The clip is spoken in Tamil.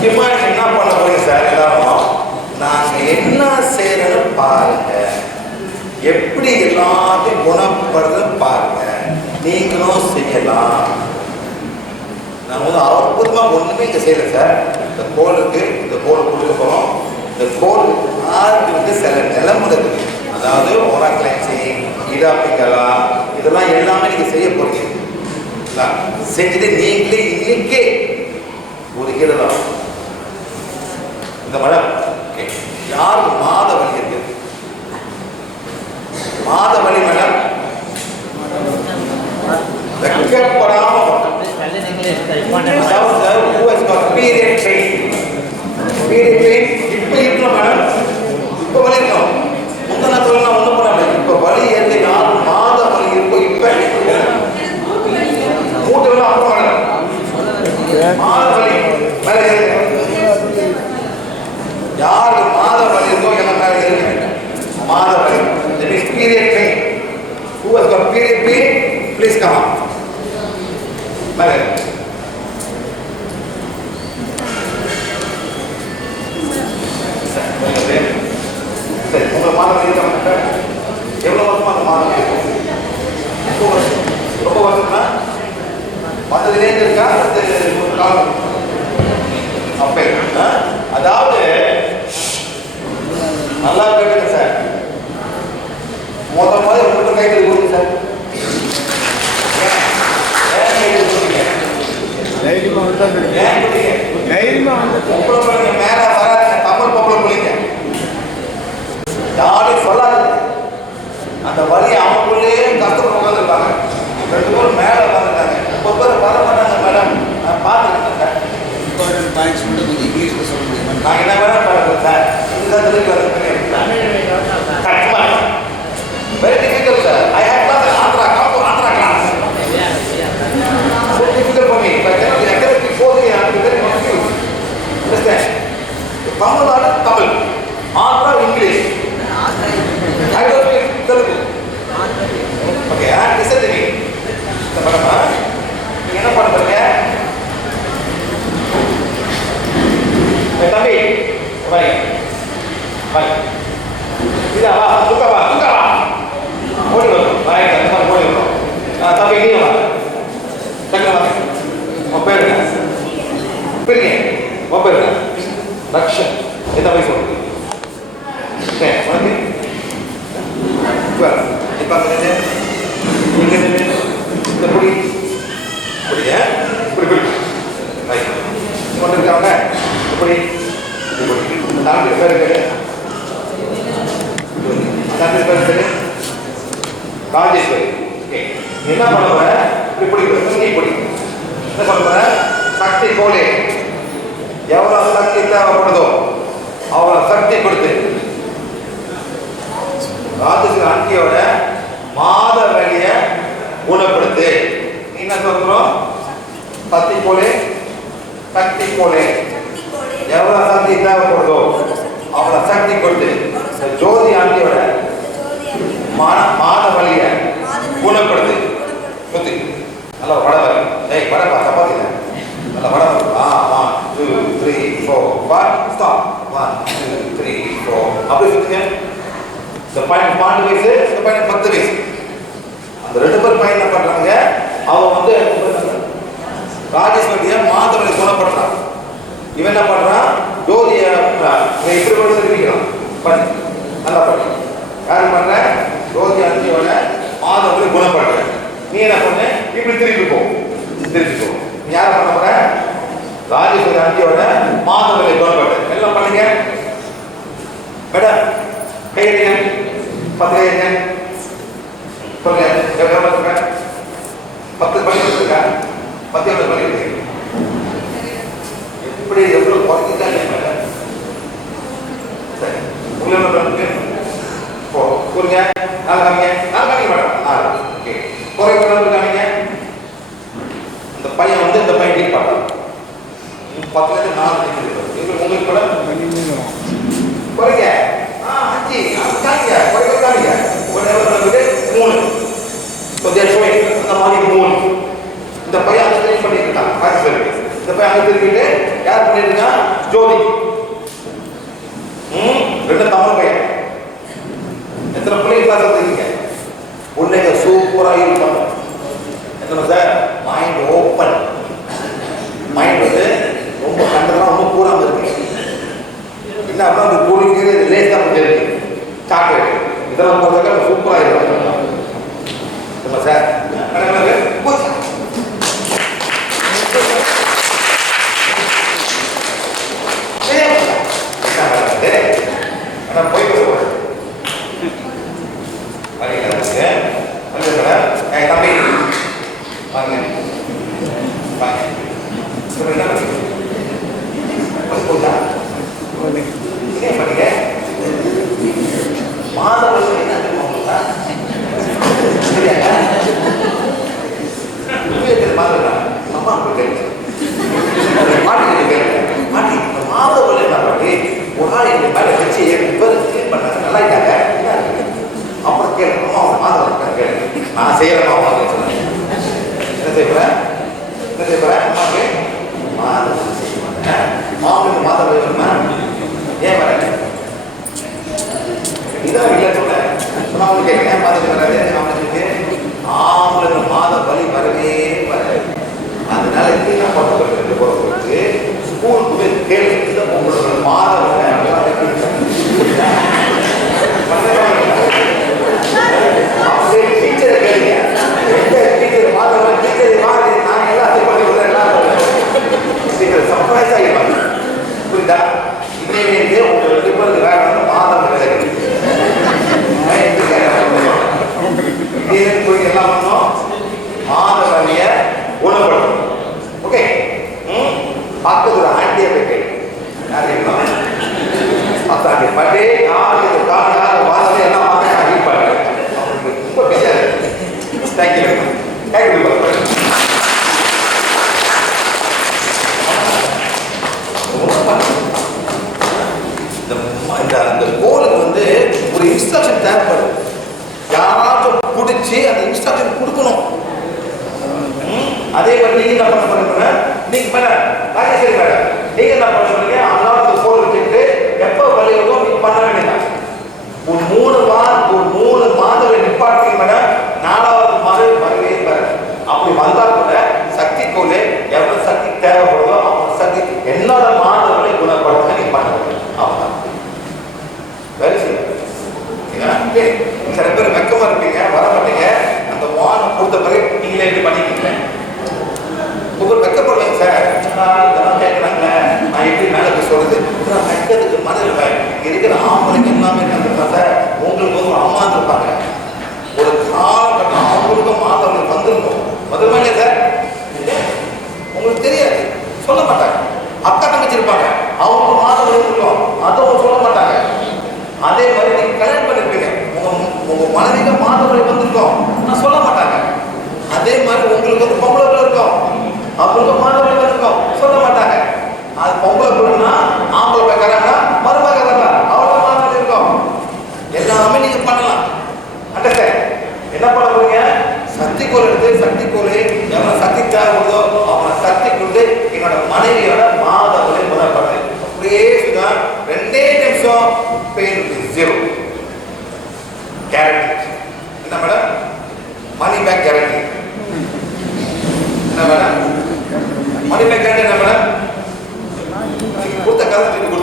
முக்கியமா என்ன பண்ண போறீங்க சார் எல்லாரும், நாங்க என்ன செய்யறோம் பாருங்க, எப்படி எல்லாத்தையும் குணப்படுறது பாருங்க, நீங்களும் செய்யலாம். நான் வந்து அற்புதமா ஒண்ணுமே இங்க செய்யல சார். இந்த கோளுக்கு இந்த கோல் கொடுக்க போறோம். இந்த கோல் ஆறுக்கு வந்து சில நிலைமை இருக்கு. அதாவது ஓராக்கிளாச்சி இடாப்பிக்கலா இதெல்லாம் எல்லாமே நீங்க செய்ய போறீங்க. செஞ்சுட்டு நீங்களே இன்னைக்கே ஒரு கீழதான் இந்த மழை யாருக்கு மாத வலி இருக்கு? மாத வலி மேடம் வெக்கப்படாம இப்ப இருக்கணும் மேடம், இப்ப வலி இருக்கணும். முந்தின தொழில் நான் ஒண்ணு பண்ண இப்ப வலி எந்த யாரு மாத வலி இருக்கும்? இப்ப மூட்டு அப்புறம் மேடம் மாத வலி மேல யாருக்கு மாத வலி இருக்கோ என்ன மேல இருக்கு மாத வலி. That is period pain. Who has got period pain? Please come up. மேல சரி, உங்களை மாத வலி இருக்க எவ்வளவு வருஷமா அந்த மாத வலி இருக்கும்? ரொம்ப வருஷம்னா வந்ததுலேருந்து இருக்கா காலம் அப்ப அதாவது நல்லா கேட்டுங்க சார். முதல் மாதிரி உங்களுக்கு கைது கொடுங்க சார். மேல வராதுங்க, தமிழ் பொம்பளை பிள்ளைங்க யாரும் சொல்லாதுங்க. அந்த வழி அவங்களே கஷ்டப்பட்டு உட்காந்துருக்காங்க. 2 பேரும் மேல உட்காந்துருக்காங்க. 3 பேர் வர மாட்டாங்க மேடம். நான் பார்த்துருக்கேன் சார். நான் என்ன வேணா பார்க்குறேன் சார். இதுதான் திருப்பி வந்து very difficult sir. I had done an Andhra class. So difficult for me. But then the academic before the I am very confused. Understand? Tamil or Tamil, Andhra English. I don't speak Telugu. Okay, and listen to me. நீங்க என்ன பண்றீங்க? தம்பி பை பை இதா வா சுத்தா வா ஓடி வரும் ரைட் அந்த மாதிரி ஓடி வரும். தம்பி நீ வா டக்கு வா மொபைல் பிரிங்க மொபைல் லக்ஷன் எந்த வயசு உனக்கு? சரி வந்து இப்போ இந்த புடி புடிங்க புடி புடி ரைட் கொண்டு இருக்காங்க புடி புடி தாண்டி பேர் கேடு தாண்டி பேர் கேடு ராஜேஸ்வரி. என்ன பண்ணுவ இப்படி நீ இப்படி என்ன பண்ணுவ சக்தி கோலே எவ்வளவு சக்தி தேவைப்படுதோ அவ்வளவு சக்தி கொடுத்து ராஜேஸ்வரி ஆண்டியோட மாத வலிய குணப்படுத்து. என்ன சொல்றோம்? சக்தி கோலே சக்தி கோலே எவ்வளவு சக்தி தேவைப்படுதோ அவ்வளவு சக்தி கொடுத்து ஜோதி ஆண்டியோட மாத வலிய குணப்படுத்து. சுத்தி நல்லா வட வலி ஏய் வடப்பா சப்பாத்தி நல்லா வட வலி 1 2 3 4 5 ஸ்டாப் 1 2 3 4 அப்படி சுத்துங்க. இந்த பையன் 12 வயசு இந்த பையன் 10 வயசு. அந்த 2 பேர் பையன் என்ன பண்றாங்க? அவன் வந்து ராஜேஸ்வரியை மாத வலி குணப்படுறான். இவன் என்ன பண்றான்? ஜோதியை எப்படி கொடுத்துருக்கிறான் பண்ணி நல்லா பண்ணி யாரு பண்ற? ஜோதி ஆண்டியோட மாத வலி குணப்படுற. நீ என்ன பண்ண? இப்படி திருப்பி போ திருப்பி போ. நீ யாரை பண்ண போற? ராஜேஸ்வரி ஆண்டியோட மாத வலி குணப்படுற. எல்லாம் பண்ணுங்க மேடம். கையெழுங்க 10 கையெழுங்க சொல்லுங்க. எவ்வளோ சொல்லுங்க? 10 பண்ணி கொடுத்துருக்கா 10 எவ்வளோ பண்ணி கொடுத்துருக்கீங்க? எப்படி எவ்வளோ குறைஞ்சிட்டாங்க மேடம்? சரி உங்களுக்கு போ கொடுங்க. நாலு காமிங்க மேடம் 4 ஓகே குறை காமிங்க. அந்த பையன் வந்து இந்த பையன் டீல் பண்ணுறான். 10லேருந்து 4 உங்களுக்கு கூட குறைங்க 5 காமிங்க குறைக்க காமிங்க. உடனே 3 அந்த மாதிரி 3 இந்த பையன் அதை ட்ரெயின் பண்ணிட்டு இருக்கான். இந்த பையன் அங்கே திருப்பிட்டு யார் பண்ணிட்டு இருக்கான்? ஜோதி. ரெண்டு தமிழ் பையன். எத்தனை பிள்ளைங்க கிளாஸ் எடுத்துருக்கீங்க? பிள்ளைங்க சூப்பரா இருப்பாங்க. எத்தனை சார்? Mind open. மைண்ட் வந்து ரொம்ப கண்டதெல்லாம் ரொம்ப கூடாம இருக்கு. என்ன அப்படின்னா அந்த கூலிங்கு லேஸ் தான் கொஞ்சம் இருக்கு. சாக்லேட் இதெல்லாம் போகிறதுக்கு சூப்பராக இருக்கும். சார் போய் தம்பி வாங்க வாங்க என்ன பண்ணீங்க? மாதவர்கள் என்ன தெரியுமா? மாதவர்கள் அம்மா பாட்டி மாதவர்கள் என்ன பண்ணி ஒரு நாள் எங்க மேல வச்சு கிளீன் பண்ணாங்க. நல்லா இட்டாங்க. அப்புறம் கேளு அம்மா மாதவர்கள் கேளு நான் செய்யறேன் அப்படின்னு சொன்னேன். என்ன செய்யறேன்? என்ன செய்யறேன்? அம்மாவுக்கு மாதவர்கள் செய்ய மாட்டேன். மாவுக்கு மாதவர்கள் வருமா? ஏன் வரேன்? இதான் இல்லை சொல்றேன். அவனுக்கு கேட்கிறேன் மாதத்துக்கு வராது. அவனுக்கு ஆம்பளுக்கு மாத வலி வரவே வராது. அதனால என்ன பண்ண போறதுக்கு ஸ்கூலுக்கு போய் கேள்வி உங்களோட மாத டீச்சரை கேளுங்க. எந்த டீச்சர் மாத டீச்சரை மாறி நான் எல்லாத்தையும் பண்ணி கொடுத்தேன். சர்ப்ரைஸ் ஆகிடுவாங்க. புரியுதா? இன்னைக்கு உங்களுக்கு டிஃபரன்ஸ் வேணும். மாதம் வேலை எல்லாம் பண்ணோம். மாத வலிய குணப்படுத்தும். ஓகே. பக்கத்து ஒரு ஆன்டிபயோட்டிக் பட்டே யார் இது காரணம் வாசனை எல்லாம் மாதம் ரொம்ப பெரியாது. தேங்க்யூ. தேங்க்யூ. அந்த கோலுக்கு வந்து ஒரு இன்ஸ்ட்ரக்ஷன் தேவைப்படும். யாராச்சும் பிடிச்சி அந்த இன்ஸ்ட்ரக்ஷன் கொடுக்கணும். அதே மாதிரி நீங்க என்ன பண்ண போறீங்க? நீங்க மேடம் ராஜேஸ்வரி மேடம் நீங்க என்ன பண்ண போறீங்க? அல்லாத கோல் வச்சுட்டு எப்போ வலியோ நீங்க பண்ண வேண்டியதான். ஒரு 3 மாதம் நிப்பாட்டி மேடம் 4வது மாதம் வரவே வராது. அப்படி வந்தா கூட சக்தி கோல் எவ்வளவு சக்தி தேவைப்படுதோ அவங்க சக்தி என்னோட மாதவரை குணப்படுத்த நீங்க பண்ண முடியும். அவ்வளவுதான். Very simple. சில பேர் வெக்கமா இருப்பீங்க, வர மாட்டீங்க. அந்த வானம் கொடுத்த பிறகு நீங்களே எப்படி பண்ணிக்கீங்க? ஒவ்வொரு வெக்கப்படுவேங்க சார். இதெல்லாம் கேட்கறாங்க, நான் எப்படி மேலே சொல்றது? வெக்கிறதுக்கு மனதில் இருக்கிற ஆம்பளைங்க எல்லாமே என்ன சார், உங்களுக்கு வந்து ஒரு அம்மா இருப்பாங்க. ஒரு காலகட்டம் அவங்களுக்கும் மாதவர்கள் வந்திருக்கும். முதல்ல சார் உங்களுக்கு தெரியாது, சொல்ல மாட்டாங்க. அக்கா தங்கச்சி இருப்பாங்க, அவங்க மாதவர்கள் இருக்கும், அதை அவங்க சொல்ல மாட்டாங்க. அதே மாதிரி நீங்க கல்யாணம் பண்ணிருப்பீங்க, உங்க மனைவிக்கு மாதவரை வந்திருக்கோம், நான் சொல்ல மாட்டாங்க. அதே மாதிரி உங்களுக்கு வந்து பொம்பளை பிள்ளை இருக்கும், அவங்களுக்கு மாதவரை வந்திருக்கோம், சொல்ல மாட்டாங்க. அது பொம்பளை பிள்ளைன்னா ஆம்பளை பேக்கறாங்க, மருமகறாங்க, அவங்களுக்கு மாதவரை இருக்கும். எல்லாமே நீங்க பண்ணலாம். அண்டர்ஸ்டாண்ட்? என்ன பண்ண போறீங்க? சக்தி கோல் எடுத்து சக்தி கோல் எவ்வளவு சக்தி தேவைப்படுதோ அவனை சக்தி கொண்டு என்னோட மனைவியோட மாதவரை முதற்படுறேன். அப்படியே 2 நிமிஷம் பெயின் 0. கேரண்டி. என்ன மேடம்? Money back guarantee. என்ன மேடம்? மணி பேக் கேரண்டி என்ன மேடம்? கொடுத்த காசு திருப்பி